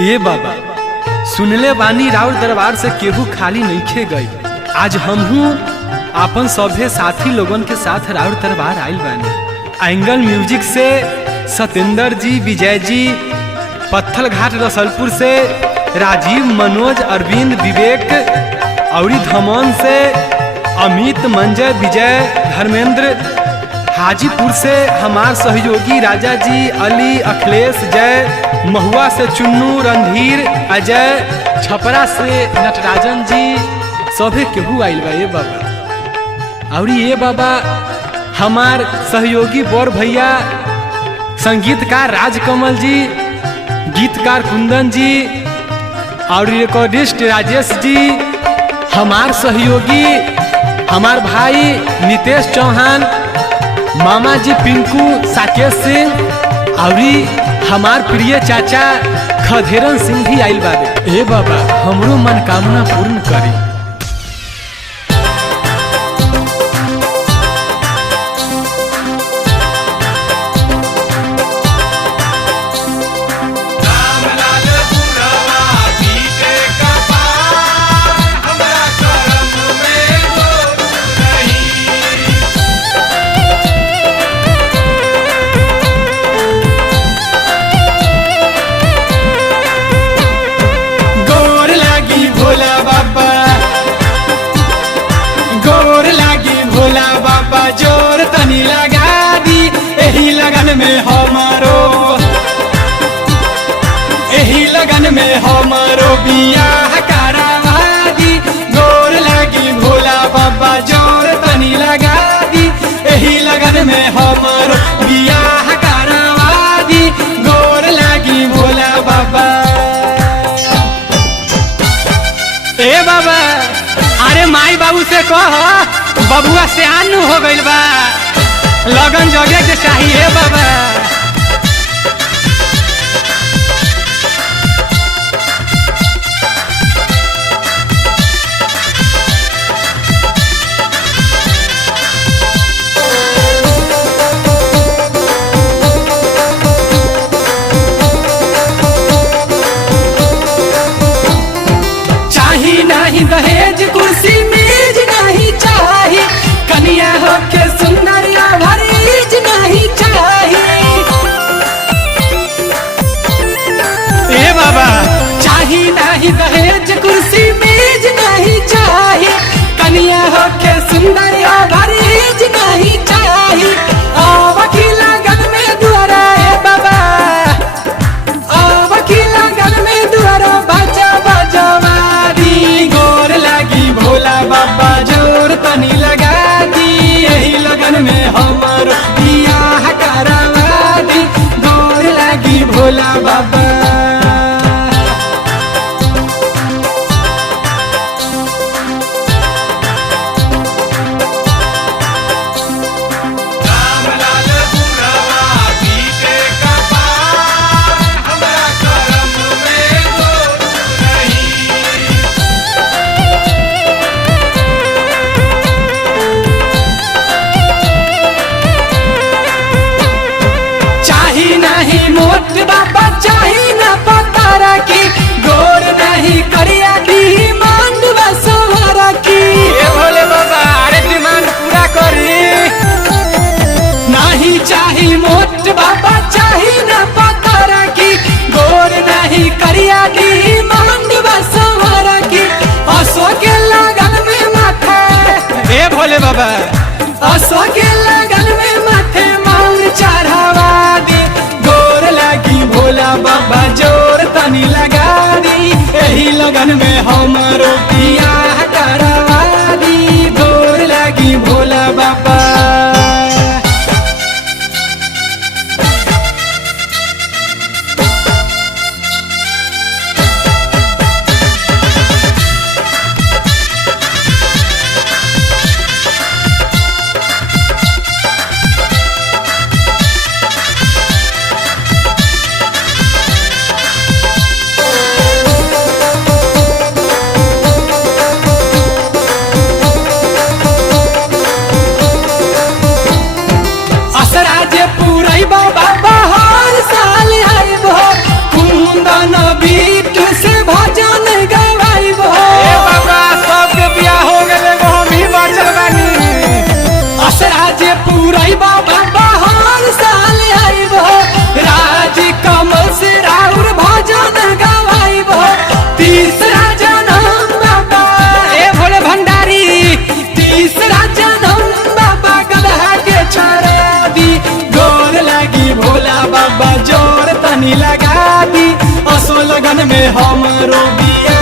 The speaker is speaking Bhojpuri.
ए बाबा, सुनले बानी राउर दरबार से केहू खाली नइखे गई। आज हमहू आपन सभे साथी लोगन के साथ राउर दरबार आइल बानी। एंगल म्यूजिक से सतेंद्र जी, विजय जी, पत्थल घाट रसलपुर से राजीव, मनोज, अरविंद, विवेक और धमन से अमित, मंजय, विजय, धर्मेंद्र, हाजीपुर से हमार सहयोगी राजा जी, अली, अखिलेश, जय, महुआ से चुन्नू, रणधीर, अजय, छपरा से नटराजन जी, सभे केहू आइल बा। ये बाबा और ये बाबा हमार सहयोगी बड़ भैया संगीतकार राजकमल जी, गीतकार कुंदन जी और रिकॉर्डिस्ट राजेश जी, हमार सहयोगी हमार भाई नितेश चौहान, मामा जी पिंकू, साकेश सिंह और हमार प्रिय चाचा खधेरन सिंह भी आइल बाबे। ए बाबा हमरो मनोकामना पूर्ण करी। जोर तनी लगा दी एही लगन में हमारो, एही लगन में हमारो बियाह करावा दी। गोर लगी भोला बाबा जोर तनी लगा दी एही लगन में हमारो बियाह करावा दी। गोर लगी भोला बाबा। ए बाबा, अरे माई बाबू से कह बबुआ से आनू हो गइल बा, लगन जगे के चाहिए बाबा। चाही नहीं दहेज कुर्सी मेज नहीं चाही, कनिया होके सुंदर या भरीज नहीं चाही। ए बाबा, चाही नहीं दहेज कुर्सी मेज नहीं चाही, कनिया होके सुंदर या भरीज नहीं चाही। वकील लगन में दुआरा ए बाबा, वकील लगन में दुआरा बाजा बजवारी। गोर लगी भोला बाबा जोर तनी लगा दी यही लगन में हमारो बियाह करावा दी। गोर लगी भोला बाबा। नहीं मोट बाबा चाही ना पतारा की, गोर नहीं करिया दी मांडवा सहारा की। ए भोले बाबा, अरे डिमांड पूरा करी। नहीं चाही मोट बाबा चाही ना पतारा की, गोर नहीं करिया दी मांडवा सहारा की। असो के लगन में माथे, ए भोले बाबा, असो के लगन में माथे मांग चढ़ावा दी। भोला बाबा जोर तनी लगा दी एही लगन में हमारो बियाह करावा दी। गोर लगी भोला बाबा। हमरो बिया